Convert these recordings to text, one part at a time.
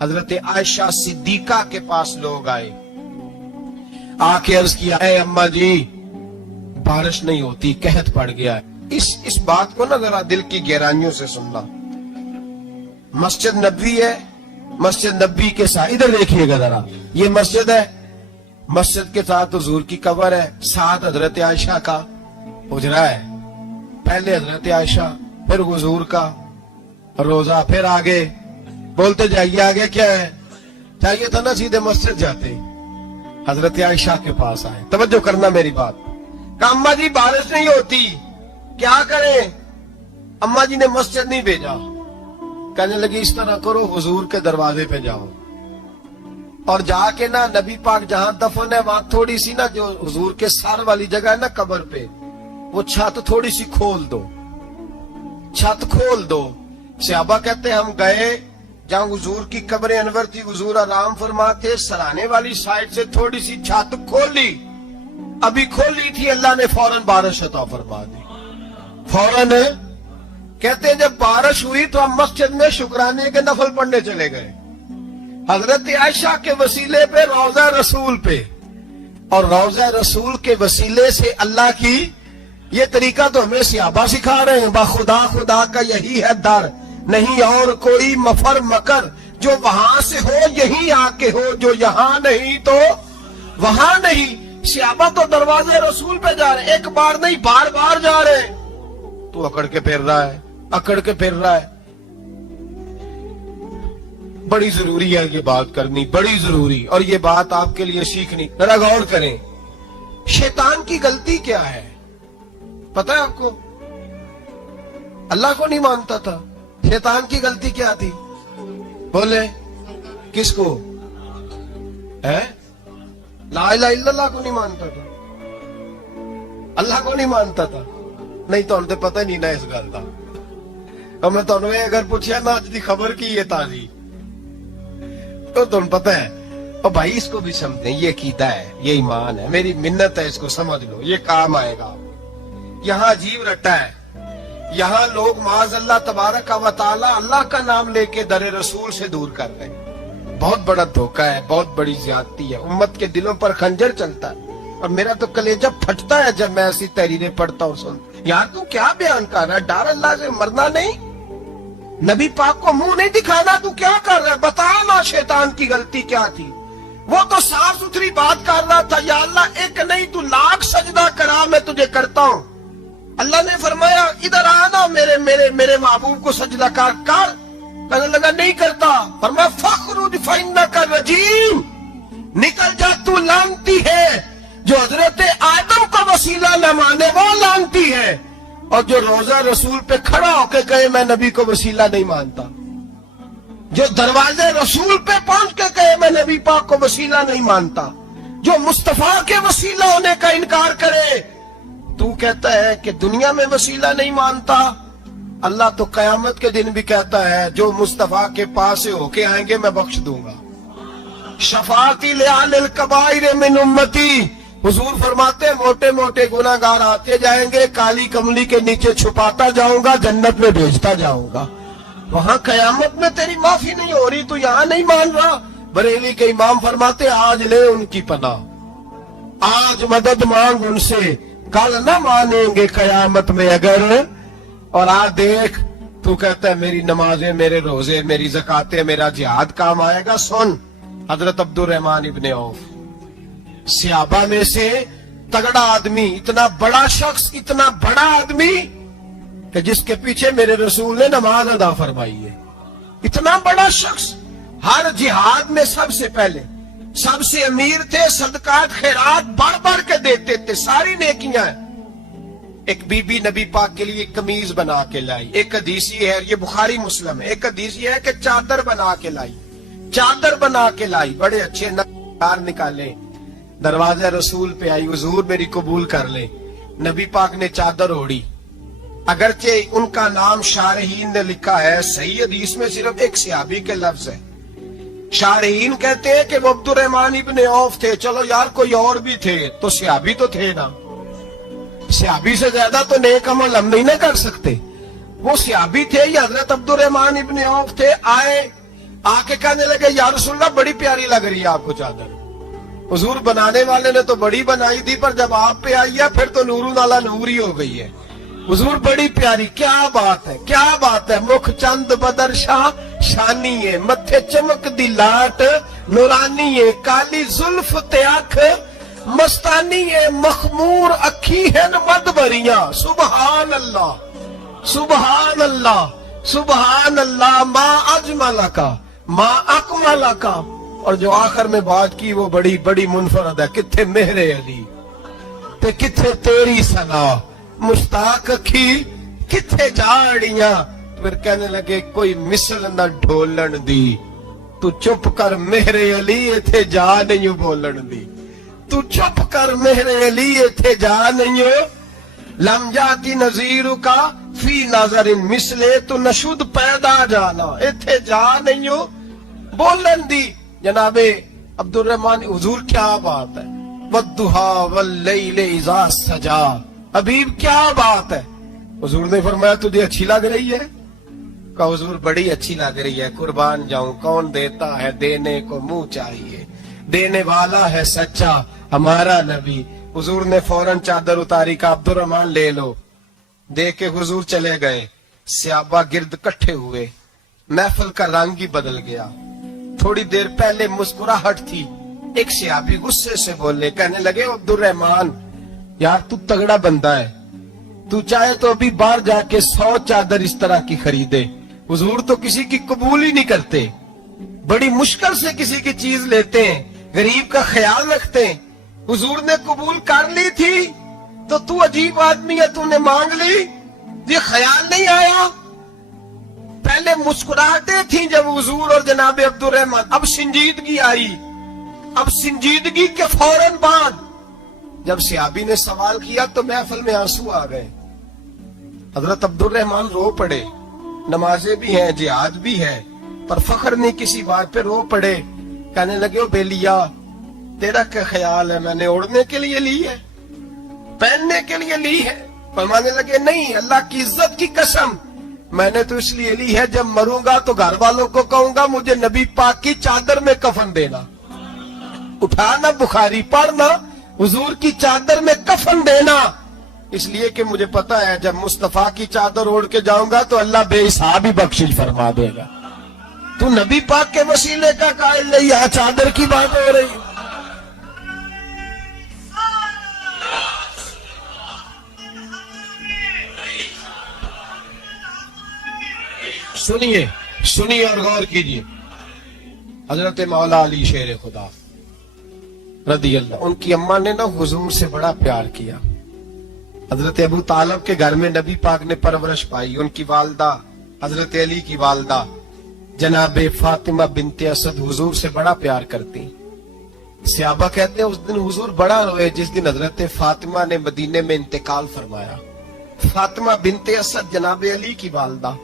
हजरत Ayesha Siddiqa के पास लोग आए, आके अर्ज किया, ऐ अम्मा जी बारिश नहीं होती, कहत पड़ गया है। इस बात को ना जरा दिल की गहराइयों से सुनना। मस्जिद नबवी है, मस्जिद नबवी के साथ इधर देखिएगा जरा, ये मस्जिद है, मस्जिद के साथ हुजूर की कब्र है, साथ हजरत आयशा का हुजरा है। पहले हजरत आयशा, फिर हुजूर का रोजा, फिर आगे बोलते जाइए आगे क्या है। चाहिए था ना सीधे मस्जिद जाते, हजरत आयशा के पास आए। तवज्जो करना मेरी बात। कहा अम्मा जी बारिश नहीं होती, क्या करें? अम्मा जी ने मस्जिद नहीं भेजा, कहने लगी इस तरह करो, हुजूर के दरवाजे पे जाओ और जाके ना नबी पाक जहां दफन है वहां थोड़ी सी ना, जो हुजूर के सर वाली जगह है ना कब्र पे, वो छत थोड़ी सी खोल दो, छत खोल दो। सहाबा कहते हम गए जहां हुजूर की कब्र अनवर थी, हुजूर आराम फरमाते, सराने वाली साइड से थोड़ी सी छत खोली, अभी खोली थी, अल्लाह ने फौरन बारिश अता फरमा दी। फौरन कहते जब बारिश हुई तो हम मस्जिद में शुक्राने के नफल पढ़ने चले गए, हजरत आयशा के वसीले पे, रौजा रसूल पे, और रौजा रसूल के वसीले से अल्लाह की, ये तरीका तो हमें सहाबा सिखा रहे हैं। बाखुदा खुदा का यही है दर, नहीं और कोई मफर मकर, जो वहां से हो यही आके हो, जो यहां नहीं तो वहां नहीं। सहाबा तो दरवाजे रसूल पे जा रहे, एक बार नहीं बार बार जा रहे, तो अकड़ के फिर रहा है, अकड़ के फिर रहा है। बड़ी जरूरी है ये बात करनी, बड़ी जरूरी, और ये बात आपके लिए सीखनी। जरा गौर करें, शैतान की गलती क्या है पता है आपको? अल्लाह को नहीं मानता था, शैतान की गलती क्या थी? बोले किसको? है ला इलाहा इल्लल्लाह को नहीं मानता था, अल्लाह को नहीं मानता था। नहीं तो हमने पता नहीं ना इस गल का। और मैं तो अगर पूछा ना अज की खबर की ये ताजी, तो तुम पता है, और भाई इसको भी समझे, ये कीदा है, ये ईमान है, मेरी मिन्नत है, इसको समझ लो, ये काम आएगा। यहाँ अजीब रट्टा है, यहाँ लोग माज अल्लाह तबारक व तआला अल्लाह का नाम लेके दरे रसूल से दूर कर रहे हैं। बहुत बड़ा धोखा है, बहुत बड़ी ज्यादती है, उम्मत के दिलों पर खंजर चलता है। और मेरा तो कलेजा फटता है जब मैं ऐसी तहरीरें पढ़ता हूँ, सुनता। यार तू क्या बयान कर रहा है? डर अल्लाह से मरना नहीं, नबी पाक को मुंह नहीं दिखाना, तू क्या कर रहा है? बता ना शैतान की गलती क्या थी। वो तो साफ सुथरी बात कर रहा था, या अल्लाह एक नहीं तू लाख सजदा करा, मैं तुझे करता हूँ। अल्लाह ने फरमाया इधर आना, मेरे मेरे मेरे महबूब को सजदा कर। कहने लगा नहीं करता, फरमाया फखरुज फइन्नका रजीम, निकल जा तू लानती है। जो हजरत आदम का वसीला न माने वो लानती है, और जो रोजा रसूल पे खड़ा होके कहे मैं नबी को वसीला नहीं मानता, जो दरवाजे रसूल पे पहुंच के कहे मैं नबी पाक को वसीला नहीं मानता, जो मुस्तफा के वसीला होने का इनकार करे, तू कहता है कि दुनिया में वसीला नहीं मानता। अल्लाह तो कयामत के दिन भी कहता है जो मुस्तफा के पास से होके आएंगे मैं बख्श दूंगा। शफाती लिल कबाइर मिन उम्मती, हुजूर फरमाते मोटे मोटे गुनाहगार आते जाएंगे, काली कमली के नीचे छुपाता जाऊंगा, जन्नत में भेजता जाऊंगा। वहां कयामत में तेरी माफी नहीं हो रही, तू यहाँ नहीं मान रहा। बरेली के इमाम फरमाते आज ले उनकी पनाह, आज मदद मांग उनसे, कल न मानेंगे कयामत में अगर। और आज देख तू कहता है मेरी नमाजें, मेरे रोजे, मेरी ज़कातें, मेरा जिहाद काम आएगा। सुन, हजरत अब्दुल रहमान इब्ने औफ, सहाबा में से तगड़ा आदमी, इतना बड़ा शख्स, इतना बड़ा आदमी कि जिसके पीछे मेरे रसूल ने नमाज अदा फरमाई है। इतना बड़ा शख्स, हर जिहाद में सबसे पहले, सबसे अमीर थे, सदकात खैरात बढ़ बढ़ के देते थे, सारी नेकियां। एक बीबी नबी पाक के लिए कमीज बना के लाई, एक हदीसी है, ये बुखारी मुस्लिम है, एक हदीसी है कि चादर बना के लाई, चादर बना के लाई, बड़े अच्छे नकार निकाले, दरवाजा रसूल पे आई, हुजूर मेरी कबूल कर ले। नबी पाक ने चादर ओढ़ी, अगरचे उनका नाम शारहीन ने लिखा है, सही हदीस में सिर्फ एक सहाबी के लफ्ज है। शारहीन कहते हैं कि वो अब्दुल रहमान इब्ने औफ थे, चलो यार कोई और भी थे तो सहाबी तो थे ना, सहाबी से ज्यादा तो नेक अमल हम नहीं ना कर सकते। वो सहाबी थे, ये हजरत अब्दुल रहमान इब्ने औफ थे। आए आके कहने लगे या रसूलल्लाह बड़ी प्यारी लग रही है आपको चादर। हुजूर बनाने वाले ने तो बड़ी बनाई थी, पर जब आप पे आई है फिर तो नूरू नाला नूर ही हो गई है। हुजूर बड़ी प्यारी, क्या बात है, क्या बात है। मुख चंद बदर शाह शानी है, मथे चमक दी लाट नूरानी है, काली जुल्फ ते अख मस्तानी है, मखमूर अखी है मद भरिया। सुबहान अल्लाह, सुबहान अल्लाह, सुबहान अल्लाह। माँ अजमला का, माँ अकमला का। और जो आखिर में बात की वो बड़ी बड़ी मुनफरद है, किथे मेरे अली ते किथे तेरी सना, मुश्ताक अखी किथे जाड़ियां। फिर कहने लगे कोई मिसल न ढोलन दी, तू चुप कर मेरे अली इथे जा नहीं बोलन दी, तू चुप कर मेरे अली इथे जा नहीं। लम जाती नजीर का फी नजरिन मिसले, तू नशुद पैदा जाना इथे जा नहीं बोलन दी। जनाबे अब्दुल रहमान, हुजूर क्या बात है। वद्दुहा वल्लैल इज़ा सजा, हबीब क्या बात है। हुजूर ने फरमाया तुझे अच्छी लग रही है? कहा हुजूर बड़ी अच्छी लग रही है, कुर्बान जाऊं, कौन देता है देने को मुंह चाहिए, देने वाला है सच्चा हमारा नबी। हुजूर ने फौरन चादर उतारी का अब्दुल रहमान ले लो। दे के हुजूर चले गए। सहाबा गिर्द इकट्ठे हुए, महफिल का रंग ही बदल गया। थोड़ी देर पहले मुस्कुराहट थी, एक सहाबी गुस्से से बोले, कहने लगे अब्दुल रहमान यार तू तगड़ा बंदा है, तू चाहे तो अभी बाहर जाके 100 चादर इस तरह की खरीदे। हुजूर तो किसी की कबूल ही नहीं करते, बड़ी मुश्किल से किसी की चीज लेते हैं, गरीब का ख्याल रखते हैं। हुजूर ने कबूल कर ली थी तो तू अजीब आदमी है, तूने मांग ली, ये ख्याल नहीं आया। पहले मुस्कुराहटें थी जब हुजूर और जनाब अब्दुल रहमान, अब संजीदगी आई। अब संजीदगी के फौरन बाद जब सहाबी ने सवाल किया तो महफिल में आंसू आ गए। हजरत अब्दुल रहमान रो पड़े, नमाजें भी हैं, जिहाद भी है, पर फख्र नहीं किसी बात पे, रो पड़े। कहने लगे ओ बेलिया तेरा क्या ख्याल है, मैंने ओढ़ने के लिए ली है, पहनने के लिए ली है? फरमाने लगे नहीं, अल्लाह की इज्जत की कसम, मैंने तो इसलिए ली है जब मरूंगा तो घर वालों को कहूंगा मुझे नबी पाक की चादर में कफन देना। उठाना बुखारी पढ़ना, हुजूर की चादर में कफन देना, इसलिए कि मुझे पता है जब मुस्तफा की चादर ओढ़ के जाऊंगा तो अल्लाह बेहिसाब ही बख्शिश फरमा देगा। तू नबी पाक के वसीले का कायल नहीं, यहां चादर की बात हो रही। सुनिए, सुनिए और गौर कीजिए। हजरत मौला अली शेर खुदा रदी अल्लाह, उनकी अम्मा ने ना हुजूर से बड़ा प्यार किया। हजरत अबू तालिब के घर में नबी पाक ने परवरिश पाई। उनकी वालदा हजरत अली की वालदा जनाबे फातिमा बिनते असद हुजूर से बड़ा प्यार करती। सहाबा कहते हैं उस दिन हुजूर बड़ा रोए जिस दिन हजरत फातिमा ने मदीने में इंतकाल फरमाया। फातिमा बिनते असद जनाबे अली की वालदा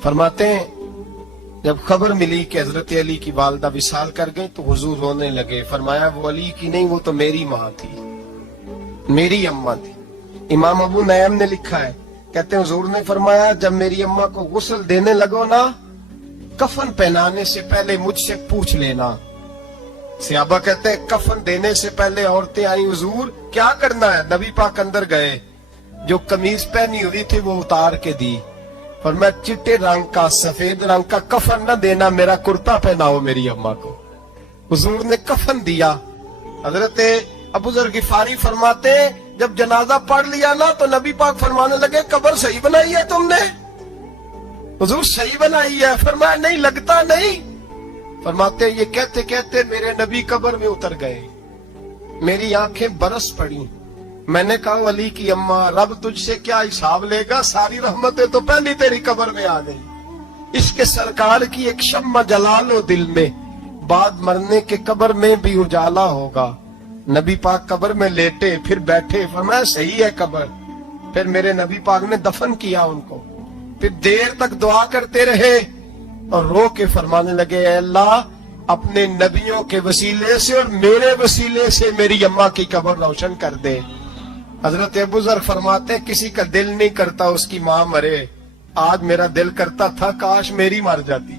फरमाते हैं जब खबर मिली कि हजरत अली की वालदा विसाल कर गई तो हुजूर रोने लगे। फरमाया वो अली की नहीं, वो तो मेरी माँ थी, मेरी अम्मा थी। इमाम अबू नयम ने लिखा है, कहते हैं हुजूर ने फरमाया जब मेरी अम्मा को गुस्ल देने लगो ना, कफन पहनाने से पहले मुझसे पूछ लेना। सहाबा कहते हैं कफन देने से पहले औरतें आई, हुजूर क्या करना है? नबी पाक अंदर गए, जो कमीज पहनी हुई थी वो उतार के दी। और मैं चिट्टे रंग का सफेद रंग का कफन न देना, मेरा कुर्ता पहनाओ मेरी अम्मा को। हुजूर ने कफन दिया। हजरत अबू जर गिफारी फरमाते जब जनाजा पढ़ लिया ना तो नबी पाक फरमाने लगे कब्र सही बनाई है तुमने? हुजूर सही बनाई है। फरमाया नहीं, लगता नहीं। फरमाते ये कहते कहते मेरे नबी कब्र में उतर गए, मेरी आंखें बरस पड़ी। मैंने कहा अली की अम्मा रब तुझसे क्या हिसाब लेगा, सारी रहमतें तो पहली तेरी कब्र में आ गई। इसके सरकार की एक शम्मा जला लो दिल में, बाद मरने के कब्र में भी उजाला होगा। नबी पाक कब्र में लेटे फिर बैठे, फरमाया सही है कब्र। फिर मेरे नबी पाक ने दफन किया उनको। फिर देर तक दुआ करते रहे और रो के फरमाने लगे अल्लाह अपने नबियों के वसीले से और मेरे वसीले से मेरी अम्मा की कब्र रोशन कर दे। हजरत अबू जर फरमाते किसी का दिल नहीं करता उसकी माँ मरे, आज मेरा दिल करता था काश मेरी मर जाती।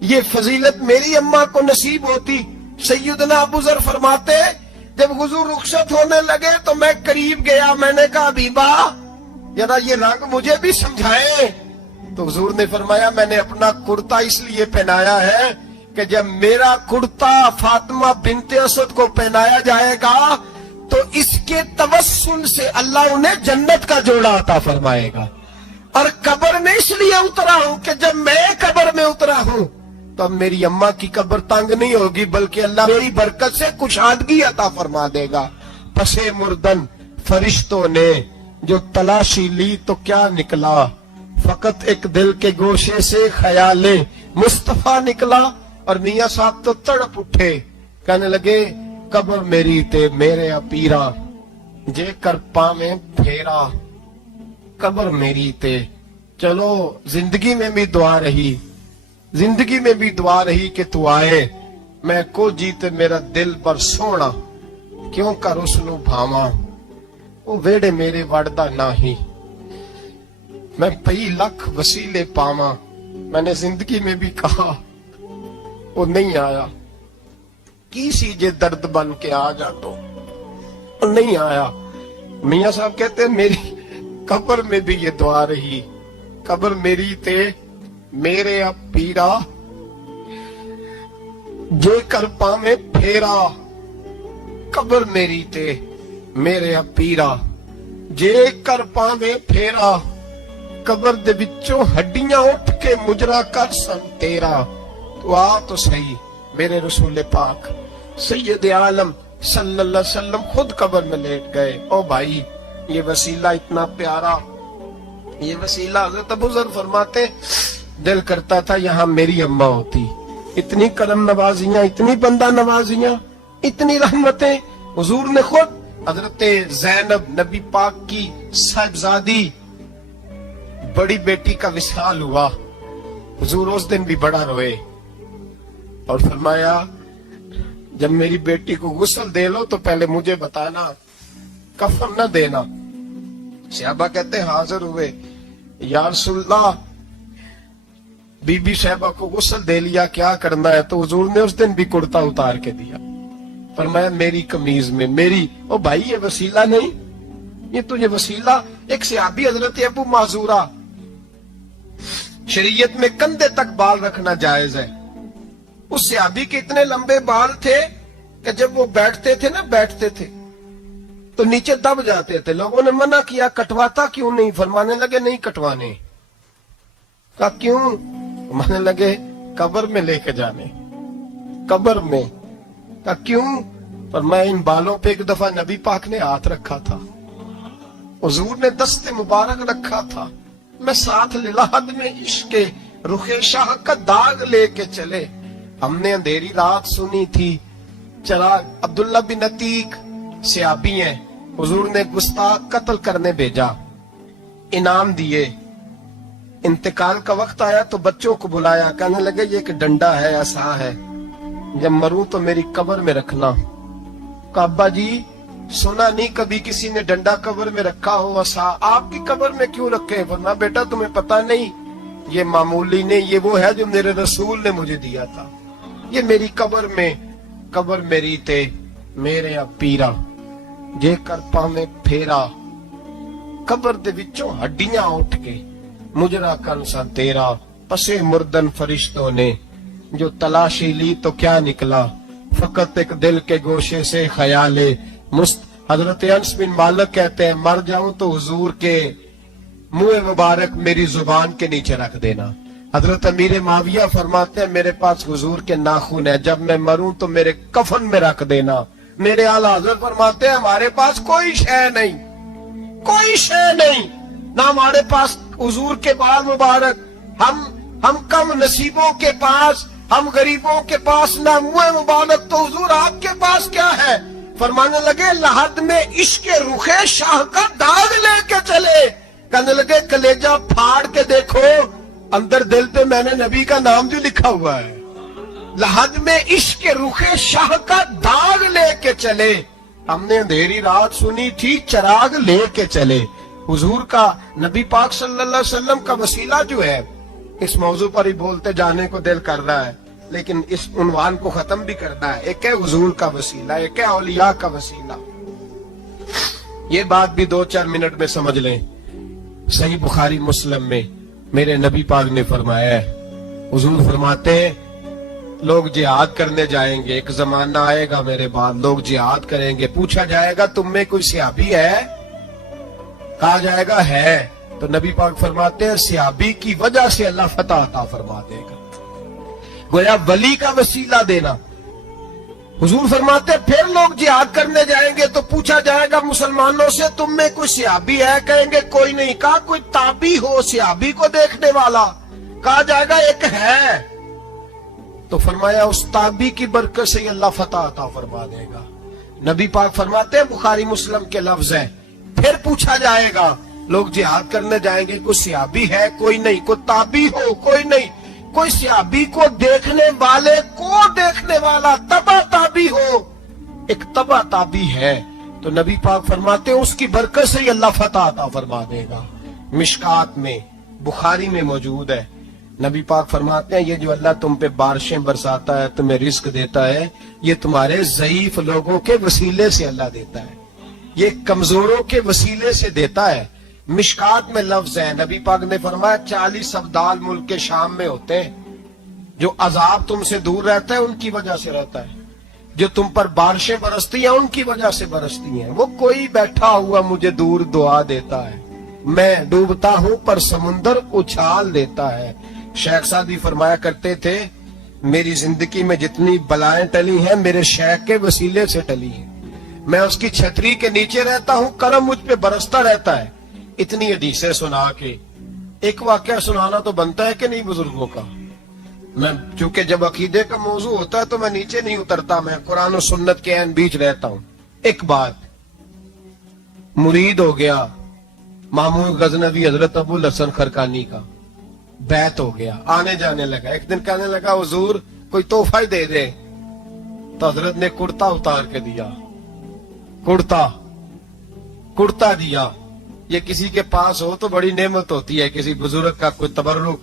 یہ فضیلت میری اماں کو نصیب ہوتی. سیدنا ابو ذر فرماتے جب حضور رخصت ہونے لگے تو میں قریب گیا, میں نے کہا حبیبہ ذرا یہ رنگ مجھے بھی سمجھائیں. تو حضور نے فرمایا میں نے اپنا کرتا اس لیے پہنایا ہے کہ جب میرا کرتا فاطمہ بنت اسد کو پہنایا جائے گا تو اس کے توسل سے اللہ انہیں جنت کا جوڑا عطا فرمائے گا. اور قبر میں اس لیے اترا ہوں کہ جب میں قبر میں اترا ہوں تو اب میری اماں کی قبر تنگ نہیں ہوگی, بلکہ اللہ میری برکت سے کشادگی عطا فرما دے گا. پسے مردن فرشتوں نے جو تلاشی لی تو کیا نکلا, فقط ایک دل کے گوشے سے خیال مصطفیٰ نکلا. اور میاں صاحب تو تڑپ اٹھے, کہنے لگے قبر میری تے میرے پیرا جے کر پاویں پھیرا, قبر میری تے. چلو زندگی میں بھی دعا رہی, زندگی میں بھی دعا رہی کہ تو آئے, میں کو جیتے میرا دل پر سونا کیوں کر اس نو بھاواں, وہ ویڑے میرے وڑدا ناہی, میں پئی لکھ وسیلے پاواں. میں نے زندگی میں بھی کہا وہ نہیں آیا, کی سی جے درد بن کے آ جا تو وہ نہیں آیا. میاں صاحب کہتے ہیں میری قبر میں بھی یہ دعا رہی, قبر میری تے میرے اب پیرا جے کر پاویں پھیرا, قبر میری تے میرے اب پیرا جے کر پاویں پھیرا, قبر دے وچوں ہڈیاں اٹھ کے مجرا کر سن تیرا. تو آ تو صحیح میرے رسول پاک سید عالم صلی اللہ علیہ وسلم خود قبر میں لیٹ گئے. او بھائی یہ وسیلہ اتنا پیارا, یہ وسیلہ حضرت ابو ذر فرماتے دل کرتا تھا یہاں میری اماں ہوتی. اتنی کرم نوازیاں, اتنی بندہ نوازیاں, اتنی رحمتیں. حضور نے خود حضرت زینب نبی پاک کی صاحبزادی بڑی بیٹی کا وصال ہوا, حضور اس دن بھی بڑا روئے اور فرمایا جب میری بیٹی کو غسل دے لو تو پہلے مجھے بتانا, کفن نہ دینا. صحابہ کہتے ہیں حاضر ہوئے, یا رسول اللہ بی بی صاحبہ کو غسل دے لیا کیا کرنا ہے؟ تو حضور نے اس دن بھی کرتا اتار کے دیا, فرمایا میری قمیض میں میری. او بھائی یہ وسیلہ نہیں, یہ تو یہ وسیلہ. ایک صحابی حضرت ابو معذورہ, شریعت میں کندھے تک بال رکھنا جائز ہے. اس صحابی کے اتنے لمبے بال تھے کہ جب وہ بیٹھتے تھے نا بیٹھتے تھے تو نیچے دب جاتے تھے. لوگوں نے منع کیا کٹواتا کیوں نہیں؟ فرمانے لگے نہیں کٹوانے. کہا کیوں؟ فرمانے لگے قبر میں لے کے جانے, قبر میں. کہا کیوں؟ فرمایا ان بالوں پہ ایک دفعہ نبی پاک نے ہاتھ رکھا تھا, حضور نے دست مبارک رکھا تھا, میں ساتھ للہد میں عشق رخ شاہ کا داغ لے کے چلے. ہم نے اندھیری رات سنی تھی چراغ. عبداللہ بن عتیق صحابی ہیں, حضور نے گستاخ قتل کرنے بھیجا, انعام دیے. انتقال کا وقت آیا تو بچوں کو بلایا, کہنے لگے یہ ایک ڈنڈا ہے عصا ہے, جب مروں تو میری قبر میں رکھنا. کہا ابا جی سنا نہیں کبھی کسی نے ڈنڈا قبر میں رکھا ہو, عصا آپ کی قبر میں کیوں رکھے؟ ورنہ بیٹا تمہیں پتہ نہیں یہ معمولی نہیں, یہ وہ ہے جو میرے رسول نے مجھے دیا تھا. یہ میری قبر میں, قبر میری تے میرے اب پیرا جے کر پاویں پھیرا, قبر دے وچوں ہڈیاں اٹھ کے مجرا کر سن تیرا. پسے مردن فرشتوں نے جو تلاشی لی تو کیا نکلا, فقط ایک دل کے گوشے سے خیال حضرت انس بن مالک کہتے ہیں مر جاؤں تو حضور کے منہ مبارک میری زبان کے نیچے رکھ دینا. حضرت امیر معاویہ فرماتے ہیں میرے پاس حضور کے ناخن ہے, جب میں مروں تو میرے کفن میں رکھ دینا. میرے اعلیٰ حضرت فرماتے ہیں ہمارے پاس کوئی شے نہیں, کوئی شے نہیں, نہ ہمارے پاس حضور کے بال مبارک, ہم کم نصیبوں کے پاس, ہم غریبوں کے پاس نہ منہ مبارک, تو حضور آپ کے پاس کیا ہے؟ فرمانے لگے لحد میں عشق رخ شاہ کا داغ لے کے چلے. کہنے لگے کلیجہ پھاڑ کے دیکھو اندر دل پہ میں نے نبی کا نام جو لکھا ہوا ہے. لحد میں عشق رخ شاہ کا داغ لے کے چلے, ہم نے اندھیری رات سنی تھی چراغ لے کے چلے. حضور کا نبی پاک صلی اللہ علیہ وسلم کا وسیلہ جو ہے اس موضوع پر ہی بولتے جانے کو دل کر رہا ہے، لیکن اس عنوان کو ختم بھی کرنا ہے۔ ایک ہے حضور کا وسیلہ، ایک ہے اولیاء کا وسیلہ۔ یہ بات بھی 2-4 منٹ میں سمجھ لیں۔ صحیح بخاری مسلم میں میرے نبی پاک نے فرمایا ہے، حضور فرماتے ہیں لوگ جہاد کرنے جائیں گے، ایک زمانہ آئے گا میرے بعد، لوگ جہاد کریں گے، پوچھا جائے گا تم میں کوئی صحابی ہے؟ کہا جائے گا ہے، تو نبی پاک فرماتے ہیں صحابی کی وجہ سے اللہ فتح عطا فرما دے گا۔ گویا ولی کا وسیلہ دینا۔ حضور فرماتے ہیں پھر لوگ جہاد کرنے جائیں گے تو پوچھا جائے گا مسلمانوں سے تم میں کوئی صحابی ہے؟ کہیں گے کوئی نہیں۔ کہا کوئی تابعی ہو صحابی کو دیکھنے والا؟ کہا جائے گا ایک ہے۔ تو فرمایا اس تابعی کی برکت سے اللہ فتح عطا فرما دے گا۔ نبی پاک فرماتے ہیں بخاری مسلم کے لفظ ہیں، پھر پوچھا جائے گا لوگ جہاد کرنے جائیں گے، کوئی صحابی ہے؟ کوئی نہیں۔ کوئی تابعی ہو؟ کوئی نہیں۔ کوئی صحابی کو دیکھنے والے کو دیکھنے والا تبع تابعی ہو؟ ایک تبع تابعی ہے، تو نبی پاک فرماتے ہیں اس کی برکت سے ہی اللہ فتح عطا فرما دے گا۔ مشکات میں بخاری میں موجود ہے، نبی پاک فرماتے ہیں یہ جو اللہ تم پہ بارشیں برساتا ہے، تمہیں رزق دیتا ہے، یہ تمہارے ضعیف لوگوں کے وسیلے سے اللہ دیتا ہے، یہ کمزوروں کے وسیلے سے دیتا ہے۔ مشکات میں لفظ ہے، نبی پاک نے فرمایا 40 ابدال ملک کے شام میں ہوتے ہیں، جو عذاب تم سے دور رہتا ہے ان کی وجہ سے رہتا ہے، جو تم پر بارشیں برستی ہیں ان کی وجہ سے برستی ہیں۔ وہ کوئی بیٹھا ہوا مجھے دور دعا دیتا ہے، میں ڈوبتا ہوں پر سمندر اچھال دیتا ہے۔ شیخ سعدی فرمایا کرتے تھے میری زندگی میں جتنی بلائیں ٹلی ہیں میرے شیخ کے وسیلے سے ٹلی ہیں، میں اس کی چھتری کے نیچے رہتا ہوں، کرم مجھ پہ برستا رہتا ہے۔ اتنی حدیثیں سنا کے ایک واقعہ سنانا تو بنتا ہے کہ نہیں بزرگوں کا؟ میں چونکہ جب عقیدے کا موضوع ہوتا ہے تو میں نیچے نہیں اترتا، میں قرآن و سنت کے عین بیچ رہتا ہوں۔ ایک بات، مرید ہو گیا مامون غزنوی حضرت ابو الحسن خرقانی کا، بیعت ہو گیا، آنے جانے لگا۔ ایک دن کہنے لگا حضور کوئی تحفہ ہی دے دے، تو حضرت نے کرتا اتار کے دیا، کرتا دیا۔ یہ کسی کے پاس ہو تو بڑی نعمت ہوتی ہے، کسی بزرگ کا کوئی تبرک